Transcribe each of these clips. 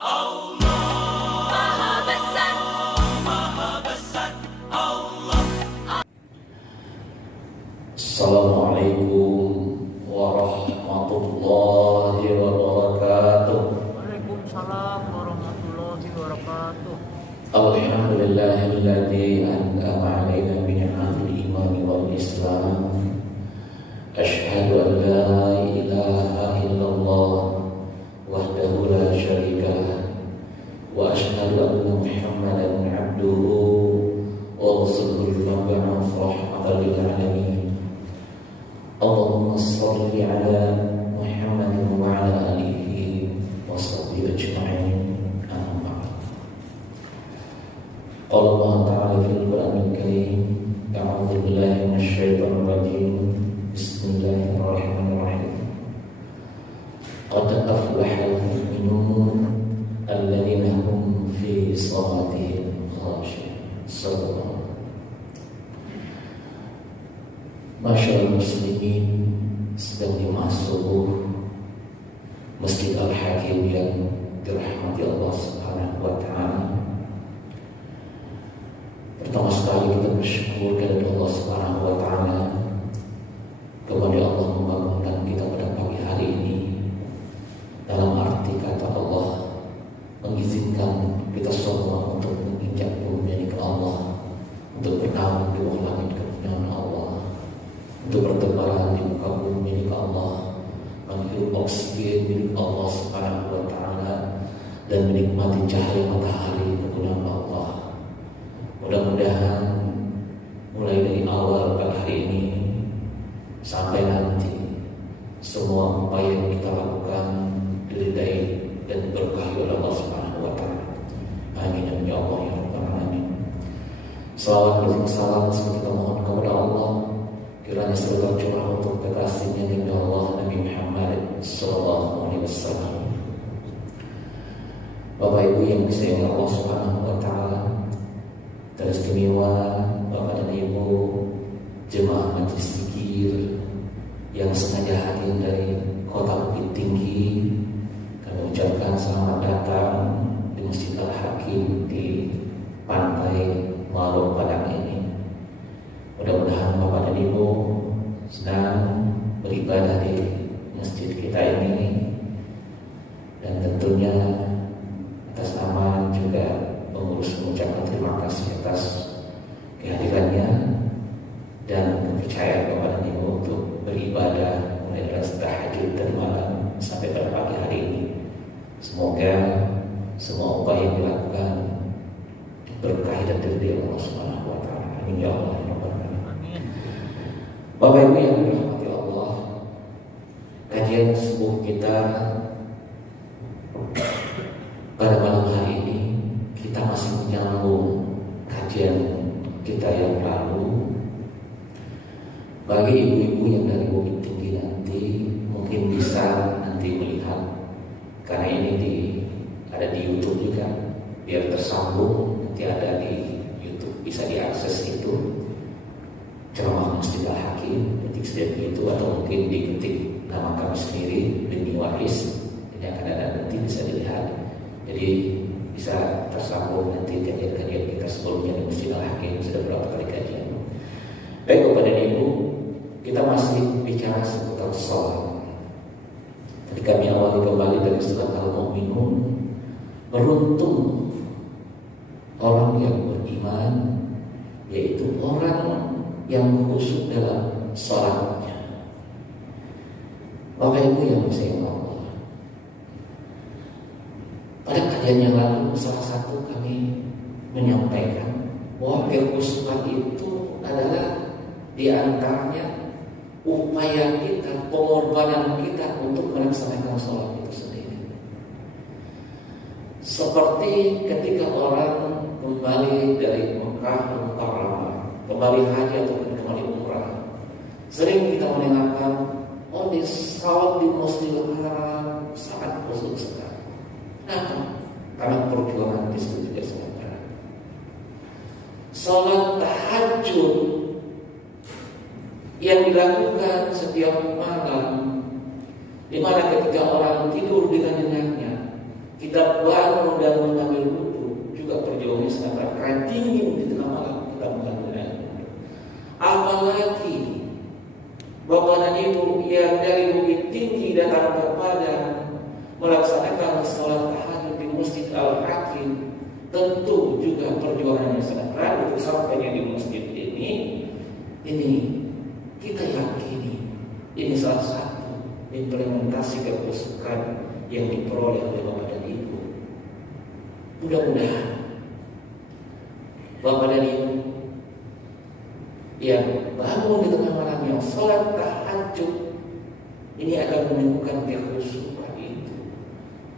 Assalamualaikum warahmatullahi wabarakatuh. Waalaikumsalam warahmatullahi wabarakatuh. Alhamdulillahilladzi an'ama 'alaina bi ni'matil imani wal islam. Asyhadu an la ilaha illallah wahdahu la syarika lah wa asyhadu anna Muhammadan 'abduhu wa rasuluhu al-mab'uts rahmatan lil 'alamin. Allahumma shalli ala Muhammadin wa ala alihi wa sahbihi ajma'in. Amma ba'd. Qala Allah ta'ala fil Qur'anil Karim, a'udzu billahi minasy syaithanir rajim. Bismillahirrahmanirrahim. Qad aflahal mu'minun alladzina hum fi shalatihim khashi'un. Sallallahu. Masyaallah muslimin, sedang dimasuki Masjid Al-Hakim yang dirahmati Allah Subhanahu wa taala. Pertama sekali kita bersyukur kepada Allah Subhanahu wa taala kepada Allah membangunkan kita pada pagi hari ini. Dalam arti kata Allah mengizinkan kita semua untuk menginjak bumi milik Allah, untuk bernaung di bawah langit kepunyaan Allah, untuk bertebaran di muka bumi milik Allah, menghirup oksigen milik Allah Subhanahu wa taala, dan menikmati cahaya matahari kepunyaan Allah. Mudah-mudahan mulai dari awal pada hari ini sampai nanti semua upaya yang kita lakukan diridai dan berkahi oleh Allah Subhanahu wa taala. Amin ya Allah ya rabbal alamin. Salawat dan salam kita mohon kepada Allah, kiranya serta curah untuk kekasihnya Nabi Allah Nabi Muhammad sallallahu alaihi wasallam. Bapak Ibu yang disayangi Allah Subhanahu wa taala, teristimewa Bapak dan Ibu jemaah majelis zikir yang sengaja hadir dari Kota Bukit Tinggi, kami ucapkan selamat datang di Masjid Al-Hakim di Pantai Maluk Padang ini. Mudah-mudahan Bapak dan Ibu sedang beribadah di masjid kita ini, dan tentunya atas nama juga pengurus mengucapkan terima kasih atas kehadirannya dan kepercayaan Bapak dan Ibu untuk beribadah mulai dari tahajud dan malam sampai pada pagi hari ini. Semoga semua upaya yang dilakukan berkah dan diridai Allah Subhanahu wa taala. Amin ya Allah. Bapak Ibu yang dirahmati Allah, kajian subuh kita pada malam hari ini kita masih menyambung kajian kita yang lalu. Bagi ibu-ibu yang dari Bukit Tinggi nanti mungkin bisa nanti melihat, karena ini ada di YouTube juga, biar tersambung, nanti ada di YouTube, bisa diakses itu. Ceramah Masjid Al-Hakim, ketik saja begitu, atau mungkin diketik nama kami sendiri Beni Wais, ini akan ada nanti bisa dilihat. Jadi bisa tersambung nanti kajian-kajian kita sebelumnya di Masjid Al-Hakim, sudah berapa kali kajian. Baik Bapak dan Ibu, kita masih bicara seputar sholat. Tadi kami awali kembali dari surat Al-Mu'minun. Beruntung orang yang beriman, yaitu orang yang khusyuk dalam sholatnya. Bapak Ibu yang disayang Allah, pada kajian yang lalu salah satu kami menyampaikan bahwa kekhusyukan itu adalah di antaranya upaya kita, pengorbanan kita untuk melaksanakan sholat itu sendiri. Seperti ketika orang kembali dari Mekah Mukarramah, kembali haji atau kembali umrah, sering kita mendengarkan, oh di sholat di Masjidil Haram sangat khusyuk sekali. Kenapa? Karena perjuangan di situ juga sangat berat. Sholat tahajud yang dilakukan setiap malam, di mana ketika orang tidur dengan nyenyak, kita bangun dan mengambil wudhu juga perjuangannya sangat berat karena dingin di tengah malam kita mengambil air. Apalagi Bapak dan Ibu yang dari Bukit Tinggi datang ke Padang melaksanakan sholat tahajud di Masjid Al-Hakim, tentu juga perjuangannya sangat berat untuk sampainya di masjid ini. Ini kita yakini ini salah satu implementasi kekhusukan yang diperoleh oleh Bapak dan Ibu. Mudah-mudahan Bapak dan Ibu yang bangun di tengah malam yang sholat tahajud ini akan menemukan kekhusyukan itu,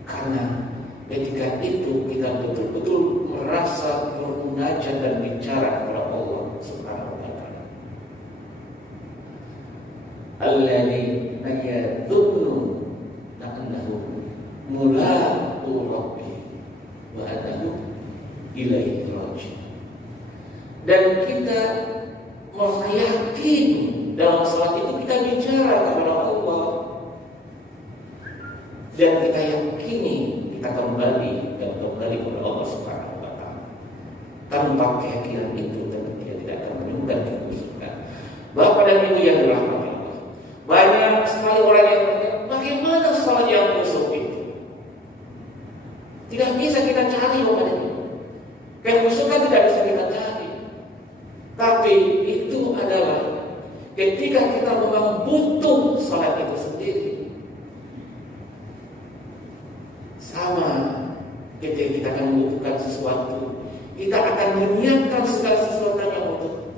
karena ketika itu kita betul-betul merasa bermunajat dan bicara kepada Allah Subhanahu wa taala. Alladzi yadhunnu annahu mulaqu rabbih wa annahu ilaihi raji'un. Dan kita yakin dalam salat itu kita bicara kepada Allah, dan kita yakini kita kembali kepada Allah Subhanahu wa taala. Tanpa keyakinan itu tentu dia tidak akan menemukan kekhusyukan. Bapak dan Ibu yang dirahmati Allah, banyak sekali orang yang bertanya, bagaimana salat yang khusyuk itu? Tidak bisa kita cari, Bapak dan Ibu. Kekhusyukan tidak bisa kita cari. Tapi itu adalah ketika kita memang butuh salat itu sendiri. Sama ketika kita akan membutuhkan sesuatu, kita akan menyiapkan segala sesuatunya untuk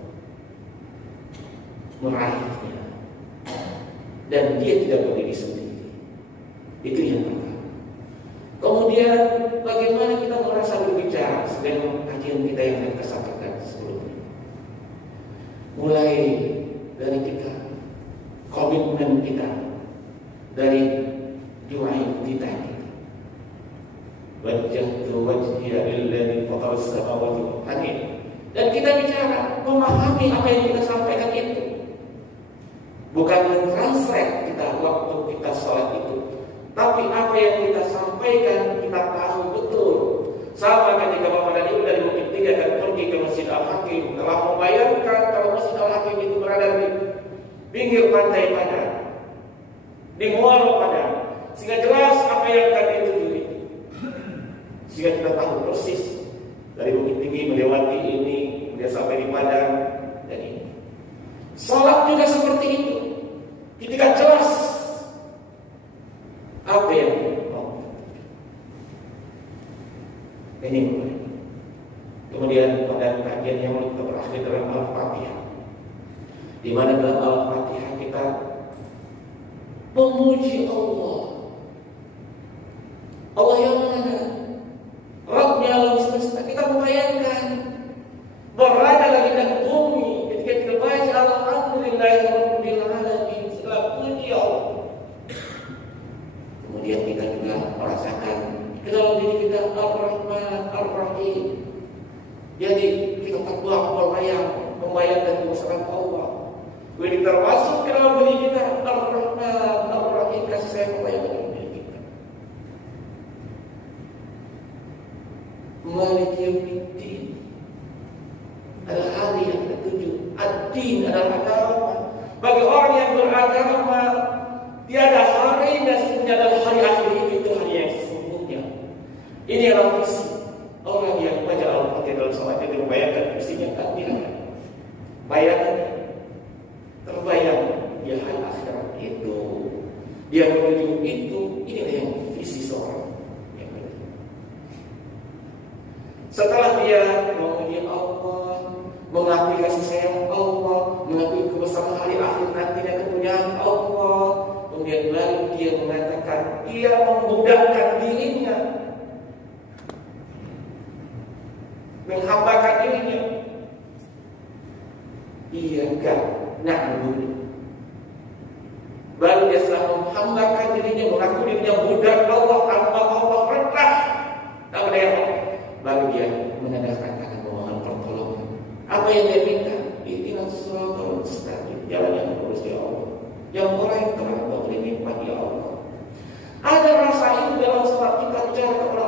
meraihnya, dan dia tidak berdiri sendiri. Itu yang pertama. Kemudian bagaimana kita merasa berbicara sedang kajian kita yang akan kita sampaikan sebelumnya. Mulai dari kita, komitmen kita, dari doa kita. Wajjahtu wajhiya lilladzi fatara as-samawati wal ardi. Dan kita bicara, memahami apa yang kita sampaikan itu. Bukan mentranslate kita waktu kita sholat itu, tapi apa yang kita sampaikan kita tahu betul. Sama ketika Bapak dan Ibu dari Bukit Tinggi akan pergi ke Masjid Al-Hakim, telah membayangkan kalau Masjid Al-Hakim itu berada di pinggir pantai Padang, di Muaro Padang, sehingga jelas apa yang akan dituju. Sehingga kita tahu persis dari Bukit Tinggi melewati ini, kemudian sampai di Padang dan ini. Salat juga seperti itu. Ketika jelas apa yang mau. Ini. Kemudian pada kajian yang kita berakhir dalam Al-Fatihah, di mana dalam Al-Fatihah kita memuji Allah. Allah yang mana? Rabbnya alam semesta. Kita membayangkan berada lagi di bumi ketika kita baca alhamdulillahirabbil alamin, segala puji Allah. Kemudian kita juga merasakan ke dalam diri kita Ar-Rahman Ar-Rahim. Jadi kita takwa membayangkan kebesaran Allah. Jadi termasuk ke dalam diri kita Ar-Rahman Ar-Rahim, kasih sayang Allah yang ada. Malik Yaumiddin adalah hari yang ketujuh. Ad-din adalah agama. Bagi orang yang beragama, tiada hari dan sesungguhnya adalah hari akhir itu hari yang sesungguhnya. Ini adalah visi orang yang baca Al-Fatihah dalam salat itu, membayangkan visinya takdir. Bayangan terbayang dia hari akhirat itu, dia menuju itu. Inilah yang visi seorang. Setelah dia memuji Allah, mengakui kasih sayang Allah, mengakui kebesaran hari akhir nanti dan kemuliaan Allah, kemudian baru dia mengatakan dia membudakkan dirinya, menghambakan dirinya. Iyaka na'budu. Baru dia setelah menghambakan dirinya, mengaku dirinya budak Allah, hamba Allah, rendah kepada Allah, baru dia menadahkan tangan memohon pertolongan. Apa yang dia minta? Ihdinas siratal mustaqim, jalan yang lurus ya Allah, yang orang yang telah memberi nikmat ya Allah. Ada rasa itu dalam salat kita bicara kepada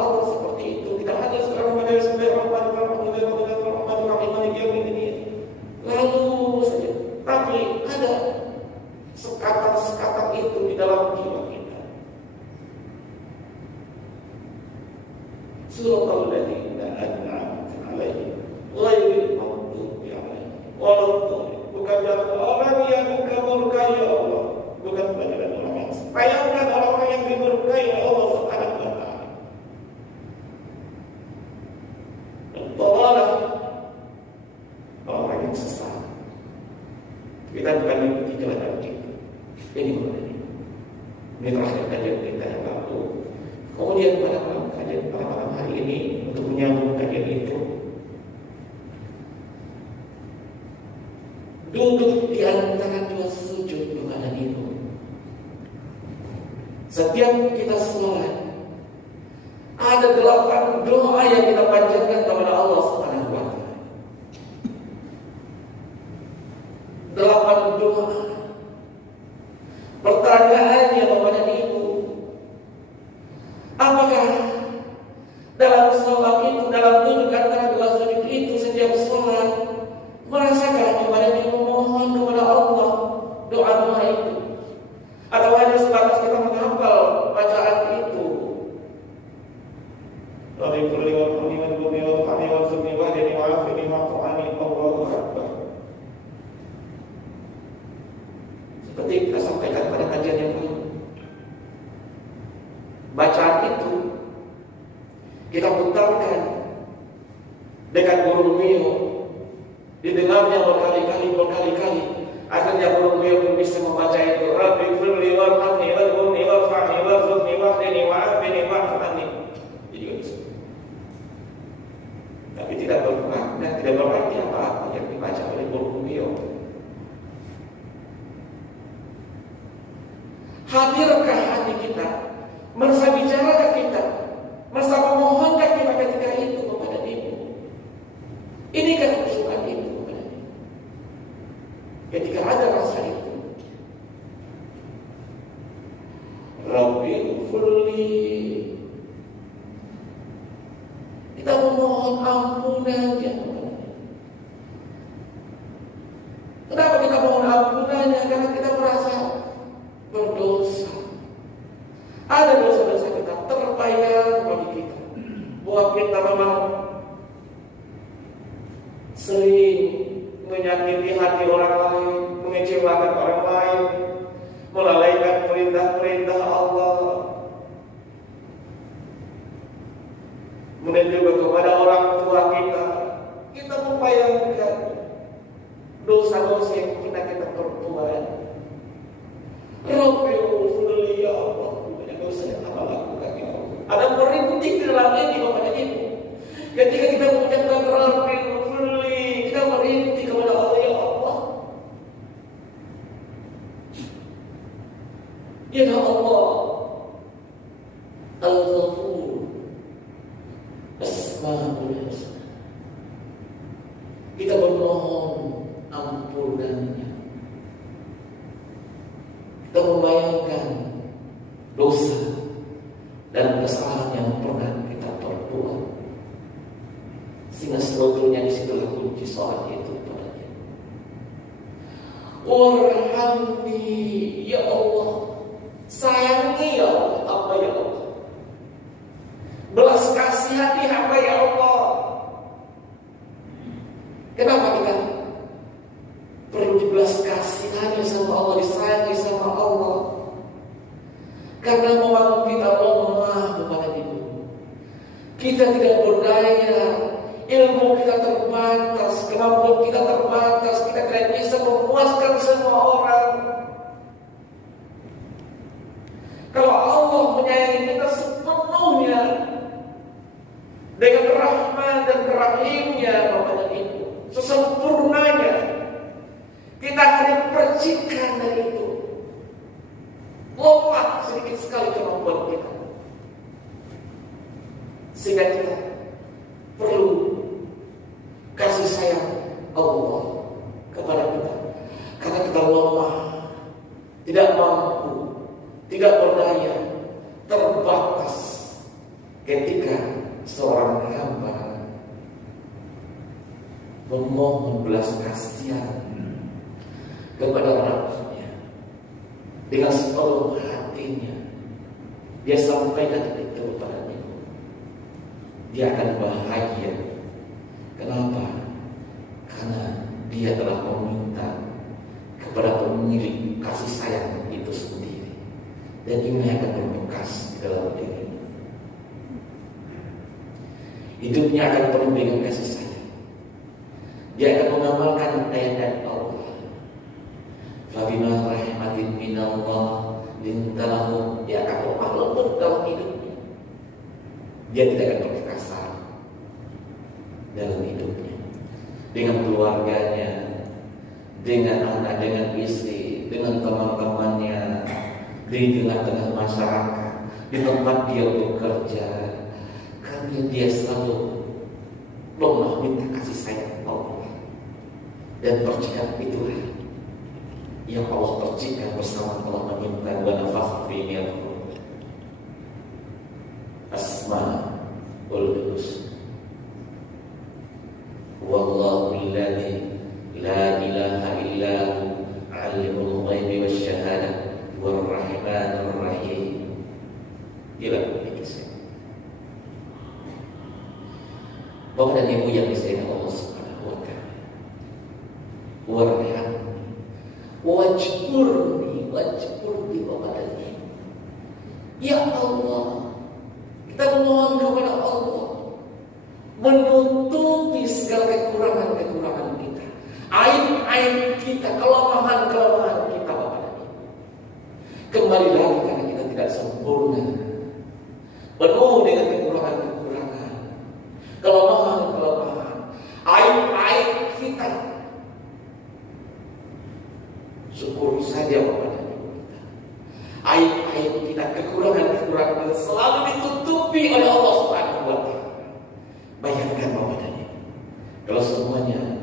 Suratul ladzina an'amta 'alaihim ghairil maghdubi 'alaihim waladdallin. Bukan jalan orang yang murka ya Allah, bukan jalan orang yang bayangkan orang-orang yang dimurkai oleh Allah Subhanahu wa taala. Tolonglah orang yang sesat. Kita bukan mengikuti jalan itu. Ini bukan ini. Ini terakhir kajian kita yang lalu. Kemudian pada malam hari ini untuk menyambung kajian itu, duduk di antara dua sujud kepada itu. Setiap kita sholat, ada 8 doa yang kita panjatkan kepada Allah Subhanahu wa taala. 8 doa. Pertanyaannya kepada ibu, apakah dalam sholat itu, dalam duduk antara dua sujud itu, setiap sholat merasakan kepada ibu mohon kepada Allah doa-doa itu, atau hanya sebatas kita menghafal bacaan itu? Seperti kita sampaikan pada kajian yang lalu, bacaan itu kita putarkan dekat burung mio, didengarnya berkali-kali. Akhirnya burung mio pun bisa membaca itu. Rabbi firli warhamni warhamni warfa'ni warzuqni wahdini wa'afini wa'afani. Jadi bisa. Tapi tidak bermakna, tidak berarti apa-apa yang dibaca oleh burung mio. Hadirkah hati kita? Merasa bicarakah kita? Merasa memohonkah kita ketika itu kepada ibu? Inikah kesukaan ibu kepada ibu? Ketika ada rasa itu, Rabbi ufurli, kita memohon ampunannya. Kenapa kita mohon ampunannya? Karena kita merasa berdosa. Ada dosa-dosa kita terbayang bagi kita, bahwa kita memang sering menyakiti hati orang lain, mengecewakan orang lain, melalaikan perintah-perintah Allah, kemudian juga kepada orang tua kita. Kita membayangkan dosa-dosa yang kita perbuat. Rabbi ufurli ya Allah, banyak dosa yang apa lakukan ya Allah. Ada merintih di dalam ini kepada ibu. Ketika kita mengucapkan Rabbi ufurli, kita merintih kepada Allah, ya Allah, ya Allah, Al-Ghafur, Asmaul Husna. Kita bermohon ampunannya. Kita membayangkan dosa dan kesalahan yang pernah kita perbuat, sehingga sebetulnya disitulah kunci sholat itu padanya. Warhamni ya Allah, sayangi ya Allah, apa ya Allah, belas kasihani hamba ya Allah. Kenapa kita perlu dibelas kasihani sama Allah, disayangi sama Allah? Karena memang kita lemah kepada itu. Kita tidak berdaya, ilmu kita terbatas, kemampuan kita terbatas, kita tidak bisa memuaskan semua orang. Kalau Allah menyayangi kita sepenuhnya dengan rahmat dan rahimnya kepada itu, sesempurnanya, kita hanya percikan dari itu. Lemah sedikit sekali kemampuan kita, sehingga kita perlu kasih sayang Allah kepada kita. Karena kita lemah, tidak mampu, tidak berdaya, terbatas ketika seorang hamba memohon belas kasihan kepada Rabbnya dengan sepenuh hatinya. Dia sampaikan itu kepada ibu. dia akan bahagia. Kenapa? Karena dia telah meminta kepada pemilik kasih sayang itu sendiri, dan ini akan berbekas di dalam dirinya. Hidupnya akan penuh dengan kasih sayang. Dia akan mengamalkan ayat-ayat Allah. Fabima rahmatin minallah lintalahum, dia akan lemah lembut dalam hidupnya. Dia tidak akan berkasar dalam hidupnya, dengan keluarganya, dengan anak, dengan istri, dengan teman-temannya, di tengah-tengah masyarakat, di tempat dia bekerja. Karena dia selalu lemah minta kasih sayang Allah. Dan percikan itulah yang Allah percikan bersama Allah meminta wa nafakhna fihi min ruh. Asmaul husna. Wallahu alladzi la ilaha illa hu alimul ghaibi wasyahadah warrahmanur rahim. Itulah kisah. Bapak dan Ibu yang disayang Allah Subhanahu wa taala. Warhamni wajburni Bapak dan Ibu. Ya Allah, kita memohon kepada Allah menutupi segala kekurangan-kekurangan kita, aib-aib kita, kelemahan-kelemahan kita, Bapak dan Ibu. Kembali lagi karena kita tidak sempurna, penuh dengan kekurangan-kekurangan, kelemahan-kelemahan, aib-aib kita. Syukuri saja Bapak dan Ibu kita. Aib-aib kita, kekurangan-kekurangan kita selalu ditutupi oleh Allah Subhanahu wa taala. Bayangkan Bapak dan Ibu, kalau semuanya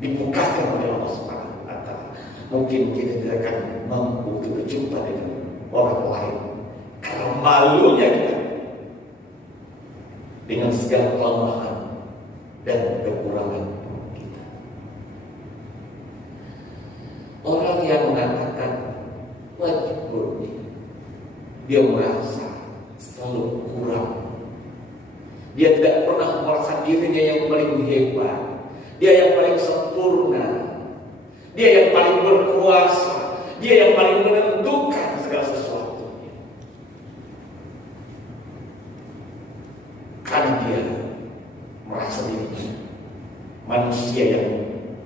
dibukakan oleh Allah Subhanahu wa taala, mungkin kita tidak akan mampu berjumpa dengan orang lain karena malunya kita dengan segala kelemahan dan kekurangan kita. Orang yang mengatakan wajib murni, dia merasa selalu kurang. Dia tidak pernah merasa dirinya yang paling hebat, dia yang paling sempurna, dia yang paling berkuasa, dia yang paling menentukan segala sesuatu. Karena dia merasa dirinya manusia yang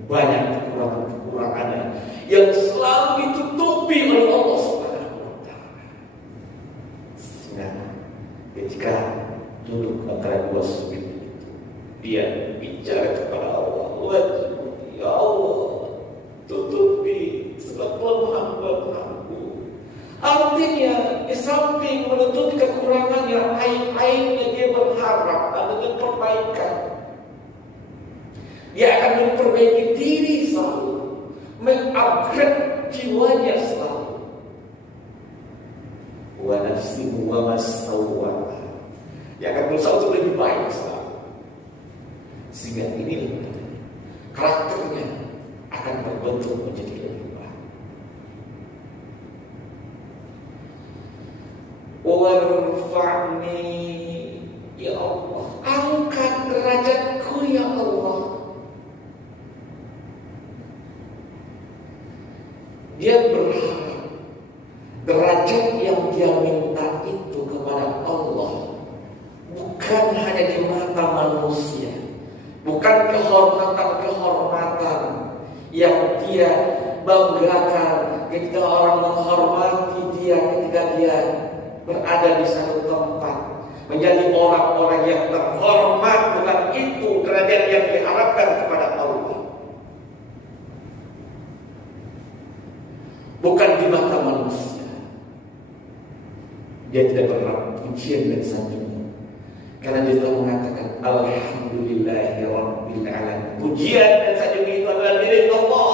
banyak kekurangan-kekurangannya, yang selalu ditutupi oleh Allah Subhanahu wa taala. Sehingga ketika duduk antara dua sujud itu, dia bicara kepada Allah, ya Allah, tutupi segala kelemahan-kelemahanku. Artinya, di samping menutupi kekurangannya, aib-aibnya, dia berharap adanya perbaikan. Dia akan memperbaiki diri selalu, mengupgrade jiwanya selalu. Wa nafsihi wa masawwaha. Dia akan berusaha untuk lebih baik selalu. Sehingga ini karakternya akan berbentuk menjadi lebih baik. Warfa'ni, ya Allah, angkat derajatku ya Allah. Dia berharap derajat yang dia minta itu kepada Allah bukan hanya di mata manusia, bukan kehormatan-kehormatan yang dia banggakan ketika orang menghormati dia, ketika dia berada di satu tempat menjadi orang-orang yang terhormat. Bukan itu derajat yang diharapkan kepada Allah. Bukan di mata manusia. Dia tidak berharap pujian dan sanjungan, karena dia telah mengatakan Alhamdulillahirabbil alamin. Pujian dan sanjungan itu adalah milik Allah.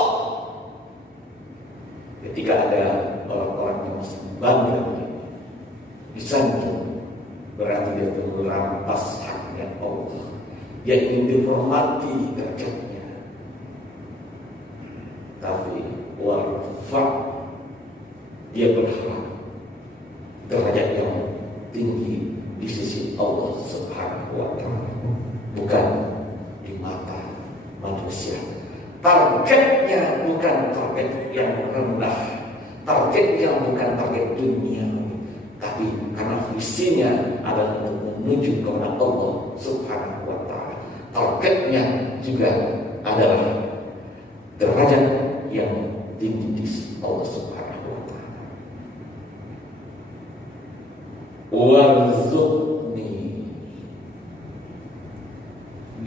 Ketika ada orang-orang yang masih bangga disanjung, berarti dia telah merampas haknya Allah. Dia ingin dihormati derajatnya. Tapi warfa', dia berharap derajat yang tinggi di sisi Allah Subhanahu wa taala. targetnya bukan target yang rendah, targetnya bukan target dunia, tapi karena visinya adalah untuk menuju kepada Allah Subhanahu wa Ta'ala. Targetnya juga adalah derajat yang tinggi di sisi Allah Subhanahu wa Ta'ala. Warzuqni,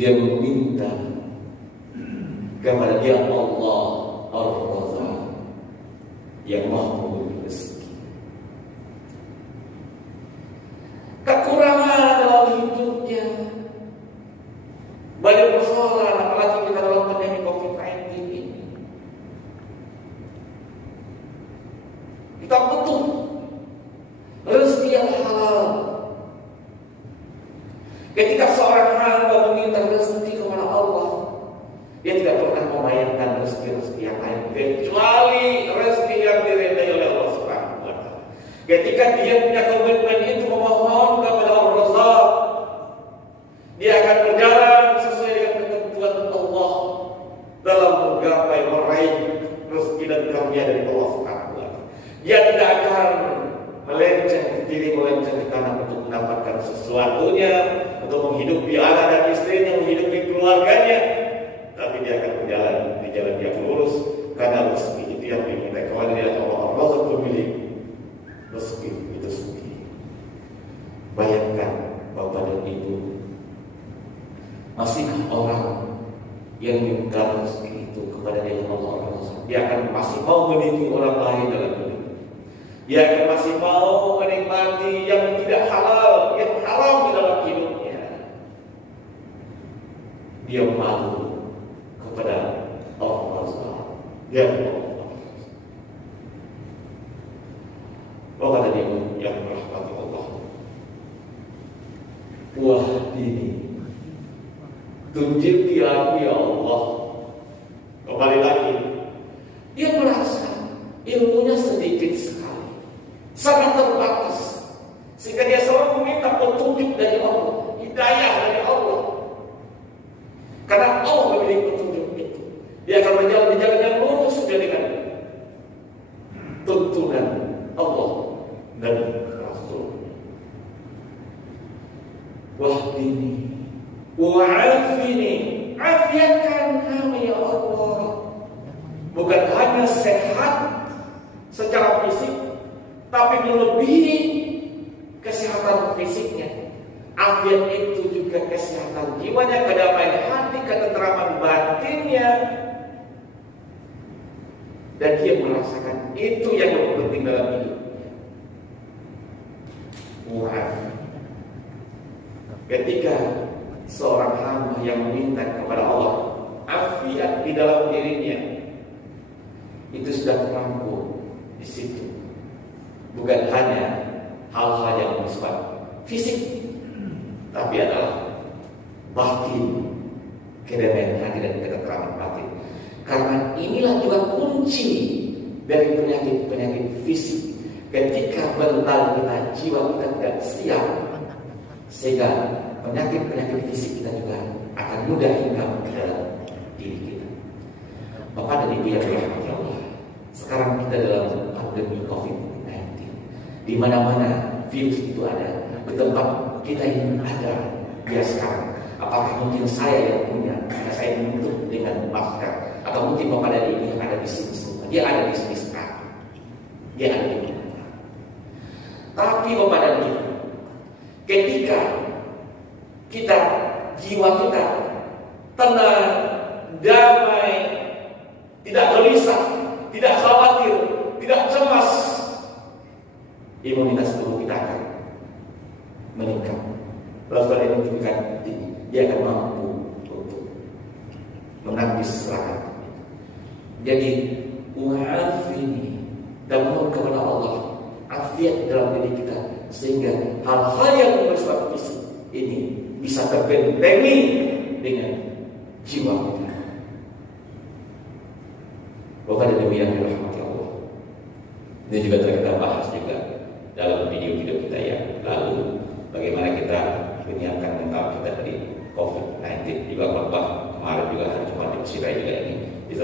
dia meminta kepada dia Allah Ar-Razzaq yang Maha memberi rezeki. Kekurangan dalam hidupnya, banyak persoalan, apalagi kita dalam pandemi COVID-19 ini. Kita butuh rezeki yang halal. Ketika seorang hamba meminta rezeki kepada Allah, dia tidak pernah memayangkan rezeki-rezeki yang lain kecuali rezeki yang diridai oleh Allah Subhanahu wa Ta'ala. Ketika dia punya komitmen itu memohon kepada Allah, dia akan berjalan sesuai dengan ketentuan Allah dalam menggapai meraih rezeki dan karunia dari Allah Subhanahu wa Ta'ala. Dia tidak akan melenceng ke kiri, melenceng ke kanan untuk mendapatkan sesuatunya, untuk menghidupi anak dan istrinya, menghidupi keluarganya. Tapi dia akan berjalan di jalan yang lurus karena rezeki itu yang diminta kepada dia. Allah pemilik rezeki itu sendiri. Bayangkan Bapak dan Ibu, masihkah orang yang minta rezeki itu kepada dia Allah? Dia akan masih mau menipu orang lain dalam hidup. Dia akan masih mau menikmati yang tidak halal, yang haram di dalam hidupnya. Dia malu kepada Allah SWT. Dia Allah. Oh, kata dia yang merahmati Allah, wah ini tunjuki aku ya Allah. Kembali lagi, dia merasa ilmunya sedikit sekali, sangat terbatas, sehingga dia selalu meminta petunjuk dari Allah, hidayah dari Allah. Karena Allah memiliki petunjuk itu, dia akan berjalan di jalan yang lurus sesuai dengan tuntunan Allah dan Rasul. Wahdini wa'afini, afiatkan kami ya Allah. Bukan hanya sehat secara fisik, tapi melebihi kesehatan fisiknya. Afiat itu juga kesehatan jiwanya, kedamaian hati, ketenteraman batinnya. Dan dia merasakan itu yang lebih penting dalam hidupnya. Mu'af. Ketika seorang hamba yang meminta kepada Allah afiat di dalam dirinya, itu sudah terangkum di situ. Bukan hanya hal-hal yang bersifat fisik, tapi adalah batin, kedamaian hati dan ketenteraman batin. Karena inilah juga kunci dari penyakit-penyakit fisik. Ketika mental kita, jiwa kita tidak siap, sehingga penyakit-penyakit fisik kita juga akan mudah hinggap ke dalam diri kita. Bapak dan Ibu yang dirahmati Allah, sekarang kita dalam pandemi COVID-19, di mana-mana virus itu ada, di tempat kita ini ada. Dia sekarang, apakah mungkin saya yang punya, karena saya menutup dengan masker, atau mungkin Bapak dan Ibu yang ada di sini semua, dia ada di sini sekarang, dia ada di mana. Tapi Bapak dan Ibu, ketika kita, jiwa kita tenang, damai, tidak gelisah, tidak khawatir, tidak cemas, imunitas tubuh kita akan meningkat. Lalu ini menunjukkan dia akan mampu untuk menangkis serangan. Jadi wa'afini, dan mohon kepada Allah afiat dalam diri kita, sehingga hal-hal yang bersifat fisik ini bisa terbentengi dengan jiwa kita. Bapak dan Ibu yang dirahmati Allah, ini juga telah kita bahas juga dalam video-video kita yang lalu, bagaimana kita menyiapkan mental kita dari COVID-19. Juga khotbah kemarin juga hari Jumat di Mesir juga ini bisa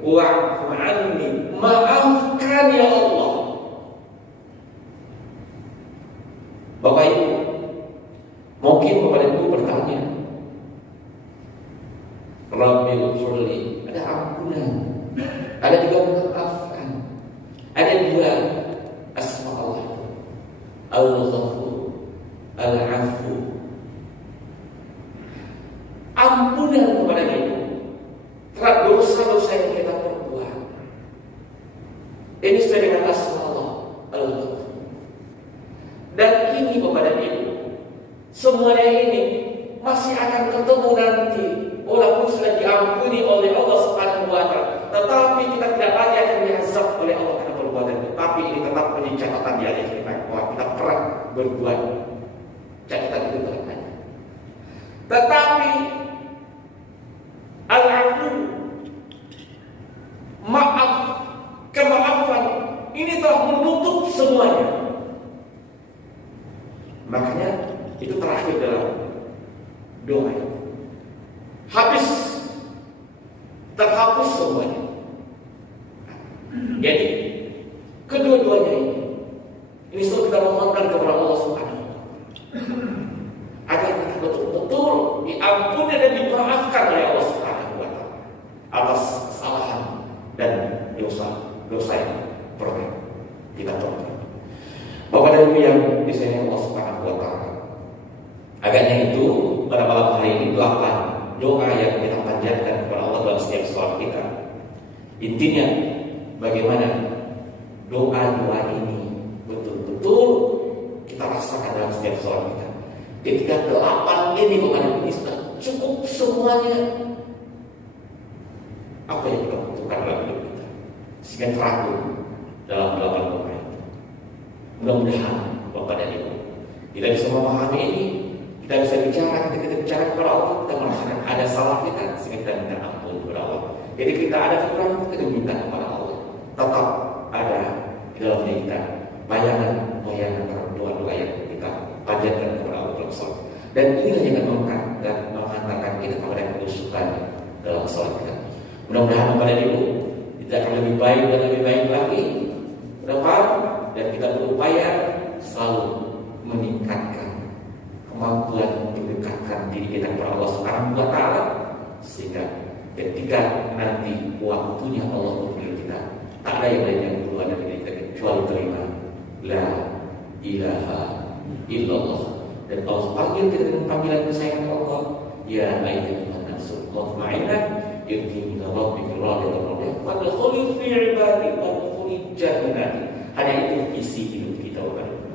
wa'fu anni, maafkan ya Allah. Bapak Ibu, mungkin Bapak Ibu bertanya, Rabbil Furli, ada ampunan, ada juga memaafkan, ada dua asma Allah, Al-Ghafur, Al-Afu. Ampunan kepada Ibu terhadap dosa-dosa yang kita perbuat. Ini sudah dengan asma Allah, Al-Ghafur. Dan ini Bapak dan Ibu, semuanya ini masih akan ketemu nanti, walaupun sudah diampuni oleh Allah Subhanahu wa Ta'ala, tetapi kita tidak lagi akan diazab oleh Allah karena perbuatan kita. Tapi ini tetap menjadi catatan di atas kita bahwa kita pernah berbuat. Catatan itu terkait. Tetapi al-afu, maaf, kemaafan ini telah menutup semuanya. Makanya itu terakhir dalam doa. Habis, terhapus semuanya. Jadi kedua-duanya ini selalu kita mohonkan kepada Allah Subhanahu wa Ta'ala agar kita betul-betul diampuni dan dimaafkan oleh Allah Subhanahu wa Ta'ala atas kesalahan dan dosa yang pernah kita perbuat. Bapak dan Ibu yang disayang Allah Subhanahu wa Ta'ala, agaknya itu pada malam hari ini 8 doa yang kita panjatkan kepada Allah dalam setiap sholat kita. Intinya bagaimana doa-doa ini betul-betul kita rasakan dalam setiap sholat kita. Ketika 8 ini bukan ini sudah cukup semuanya apa yang kita butuhkan dalam hidup kita, sehingga terangkum dalam 8 doa itu. Mudah-mudahan Bapak dan Ibu kita bisa memahami ini. Kita bisa bicara, ketika kita bicara kepada Allah, kita merasakan ada salah kita, sehingga kita minta ampun kepada Allah. Jadi kita ada kekurangan, kita minta kepada Allah. Tetap ada di dalam diri kita bayangan terhadap doa-doa yang kita panjatkan kepada Allah dalam sholat. Dan inilah yang akan mengangkat dan menghantarkan kita kepada kehusukan dalam sholat kita. Mudah-mudahan kepada Ibu kita akan lebih baik dan lebih baik lagi ke depan, dan kita berupaya selalu meningkatkan kemampuan mendekatkan diri kita kepada Allah Subhanahu wa Ta'ala, sehingga ketika nanti waktunya Allah memanggil kita, tak ada yang lain yang keluar dari diri kita kecuali terima la ilaha illallah. Dan Allah panggil kita dengan panggilan kesayangan Allah, ya ayyuhan nasu mutmainnah irji ila rabbika radiyatan fadkhuli fi ibadi wadkhuli jannati. Hanya itu isi hidup kita,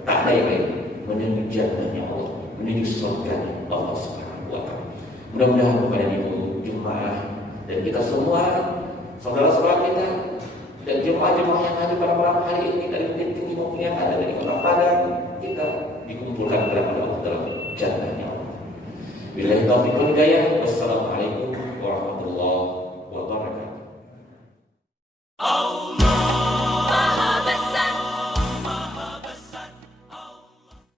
tak ada yang lain, menuju jannahnya Allah, menuju surga Allah Subhanahu wa Ta'ala. Mudah-mudahan kepada Ibu jemaah dan kita semua, saudara-saudara kita dan jemaah-jemaah yang ada pada malam hari ini dari Bukit Tinggi maupun yang ada dari Kota Padang, kita dikumpulkan kepada Allah dalam jannahnya Allah. Billahi taufiq wal hidayah. Wassalamualaikum warahmatullahi